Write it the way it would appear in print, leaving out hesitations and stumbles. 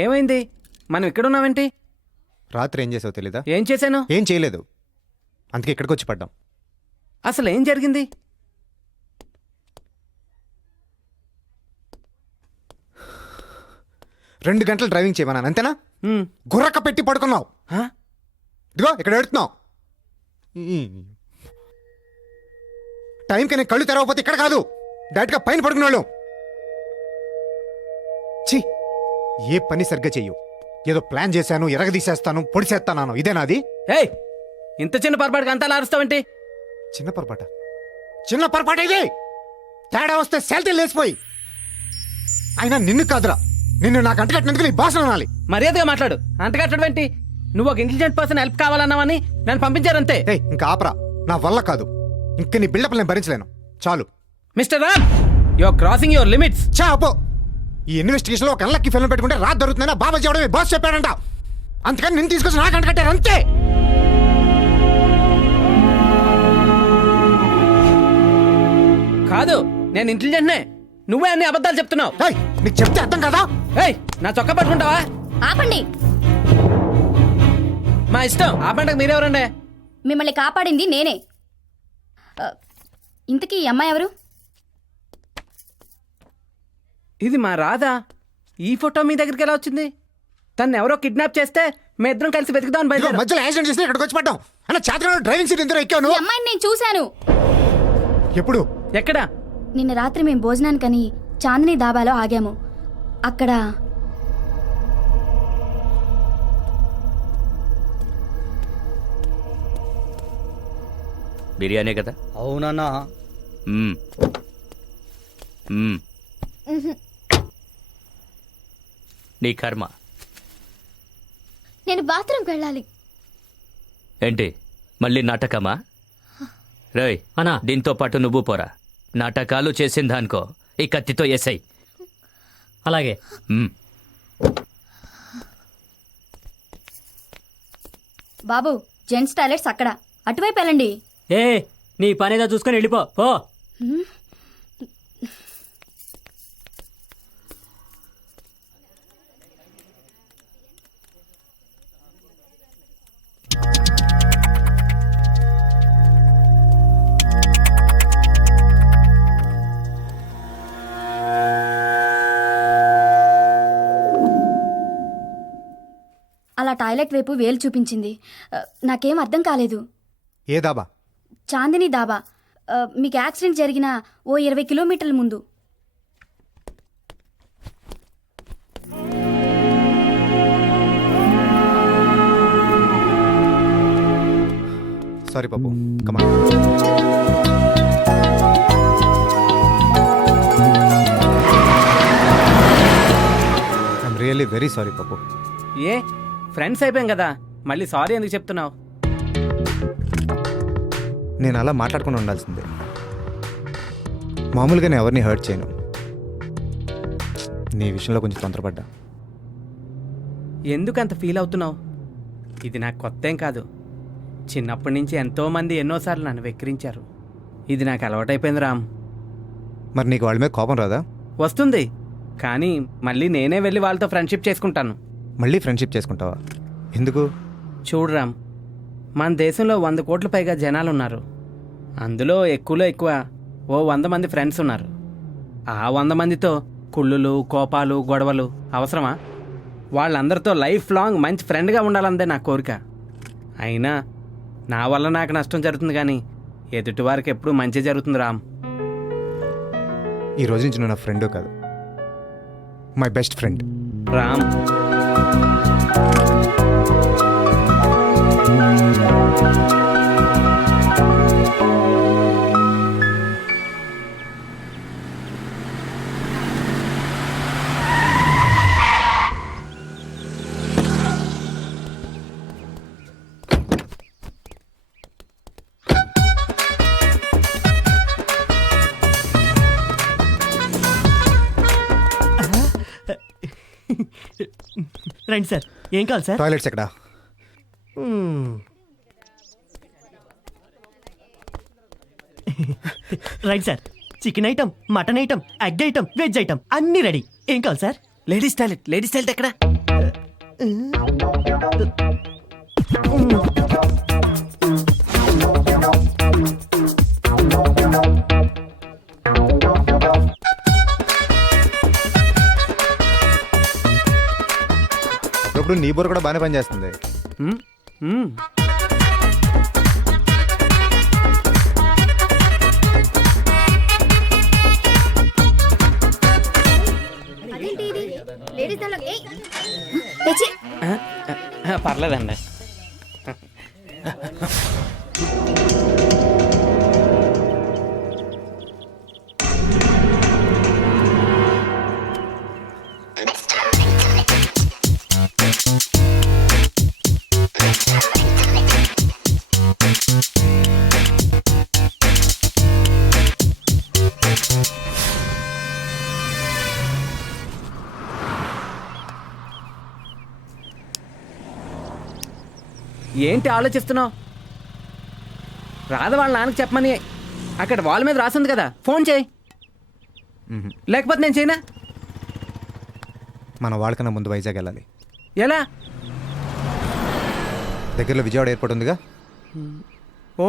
ఏమైంది? మనం ఇక్కడున్నావేంటి? రాత్రి ఏం చేసావు తెలీదా? ఏం చేశాను? ఏం చేయలేదు, అందుకే ఇక్కడికి వచ్చి పడ్డాం. అసలు ఏం జరిగింది? రెండు గంటలు డ్రైవింగ్ చేయమన్నాను, అంతేనా? గుర్రక్క పెట్టి పడుకున్నావు. ఇదిగో ఇక్కడ ఎడుతున్నావు. టైంకి నేను కళ్ళు తెరవకపోతే ఇక్కడ కాదు, డైరెక్ట్గా పైన పడుకున్నాడు. ఛీ, ఏ పని సరిగ్గా చెయ్యు. ఏదో ప్లాన్ చేశాను, ఎరగదీసేస్తాను, పొడిసేస్తాను, ఇదేనాది? ఏయ్, ఇంత చిన్న పొరపాటుగా అంతా అరుస్తావేంటి? చిన్న పొరపాట? చిన్న పొరపాట ఇది. తేడా వస్తే సెల్తీ లేచిపోయి. అయినా నిన్ను కాదురా, నిన్ను నాకు అంటగట్టినందుకు నీ బాస్ అనాలి. మర్యాదగా మాట్లాడు. అంటగట్టడం ఏంటి? నువ్వు ఒక ఇంటెలిజెంట్ పర్సన్ హెల్ప్ కావాలన్నావని నన్ను పంపించారంతే. ఇంకా ఆపరా, నా వల్ల కాదు. ఇంక నీ బిల్డప్ నేను భరించలేను, చాలు. Mister Ram, you are crossing your limits. చాపో. ఈ ఇన్వెస్టిగేషన్ లో ఒక అన్లక్కి ఫిల్మ్ పెట్టుకుంటే రాత దొరుకుతుందని బాబాజీ అవడమే బాస్ చెప్పాడంట. అందుకని నిన్ను తీసుకొచ్చి నాకు అంటగట్టారు అంతే. కాదు, నేను ఇంటెలిజెంట్నే. నువ్వే అన్ని అబద్ధాలు చెప్తున్నావు. నీకు చెప్తే అర్థం కదా? ఏయ్, నా చొక్కా పట్టుకుంటావా? ఆపండి. మా ఇష్టం. ఆపండి. మీరెవరండి? మిమ్మల్ని కాపాడింది నేనే. ఇంతకీ ఈ అమ్మాయి ఎవరు? ఇది మా రాధా. ఈ ఫోటో మీ దగ్గరికి ఎలా వచ్చింది? తను ఎవరో కిడ్నాప్ చేస్తే మీ ఇద్దరం కలిసి వెతుకుదాం. మధ్యలో యాక్సిడెంట్ చేసి ఇక్కడికి వచ్చి పడ్డాం. అన్న చేతలో డ్రైవింగ్ సీట్ ఎందుకు ఎక్కాను? ఈ అమ్మాయిని నేను చూశాను. ఎప్పుడు? ఎక్కడ? నిన్న రాత్రి మేము భోజనానికని చాందిని దాబాలో ఆగాము. అక్కడ బిర్యానీ కదా? అవునన్నా. నీ కర్మ. నేను బాత్రూంకి వెళ్ళాలి. ఏంటి మళ్ళీ నాటకమా? రేయ్ అన్నా, దీంతో పాటు నువ్వు పోరా. నాటకాలు చేసిందానుకో ఈ కత్తితో ఎస్ఐ. అలాగే. బాబు, జెంట్స్ టాయిలెట్స్ అక్కడ, అటువైపు వెళ్ళండి. ఏ, నీ పనేదో చూసుకొని వెళ్ళిపో. ఓ అలా టాయిలెట్ వైపు వేలు చూపించింది. నాకేం అర్థం కాలేదు. ఏ దాబా? చాందిని దాబా. మీకు యాక్సిడెంట్ జరిగిన ఓ 20 కిలోమీటర్ల ముందు. సారీ పాపు, కమాన్. ఐఎమ్ రియల్లీ వెరీ సారీ పాపు. ఏ, ఫ్రెండ్స్ అయిపోయాం కదా, మళ్ళీ సారీ ఎందుకు చెప్తున్నావు? నేను అలా మాట్లాడుకుని ఉండాల్సిందే. మామూలుగా నేను ఎవరిని హర్ట్ చేయను. నీ విషయంలో కొంచెం తొందరపడ్డా. ఎందుకు అంత ఫీల్ అవుతున్నావు? ఇది నాకు కొత్త ఏం కాదు. చిన్నప్పటి నుంచి ఎంతోమంది ఎన్నోసార్లు నన్ను వెక్కిరించారు. ఇది నాకు అలవాటైపోయింది రామ్. మరి నీకు వాళ్ళ మీద కోపం రాదా? వస్తుంది, కానీ మళ్ళీ నేనే వెళ్ళి వాళ్ళతో ఫ్రెండ్షిప్ చేసుకుంటాను. మళ్ళీ ఫ్రెండ్షిప్ చేసుకుంటావా? ఎందుకు? చూడు రామ్, మన దేశంలో 100 కోట్ల పైగా జనాలు ఉన్నారు. అందులో ఎక్కువలో ఎక్కువ ఓ 100 మంది ఫ్రెండ్స్ ఉన్నారు. ఆ 100 మందితో కుళ్ళులు, కోపాలు, గొడవలు అవసరమా? వాళ్ళందరితో లైఫ్ లాంగ్ మంచి ఫ్రెండ్గా ఉండాలందే నా కోరిక. అయినా నా వల్ల నాకు నష్టం జరుగుతుంది, కానీ ఎదుటి వారికి ఎప్పుడూ మంచి జరుగుతుంది రామ్. ఈ రోజు నుంచి నువ్వు నా ఫ్రెండ్ కాదు, మై బెస్ట్ ఫ్రెండ్ రామ్. రండి సార్. ఏం కావాలి సార్? టాయిలెట్స్ ఎక్కడ? Right sir. Chicken item, mutton item, egg item, veg item అన్నీ రెడీ. ఏం కావాలి సార్? లేడీస్ టాయిలెట్ ఎక్కడ? ఇప్పుడు నీ బుర్ర కూడా బాగానే పనిచేస్తుంది. మ్మ్, మ్మ్. పర్లేదండి. ఏంటి ఆలోచిస్తున్నావు? రాధ వాళ్ళ నాన్నకి చెప్పమని అక్కడ వాళ్ళ మీద రాసింది కదా, ఫోన్ చేయి. లేకపోతే నేను చేయనా? మన వాళ్ళకన్నా ముందు వైజాగ్ వెళ్ళాలి. ఎలా? దగ్గరలో విజయవాడ ఎయిర్పోర్ట్ ఉందిగా. ఓ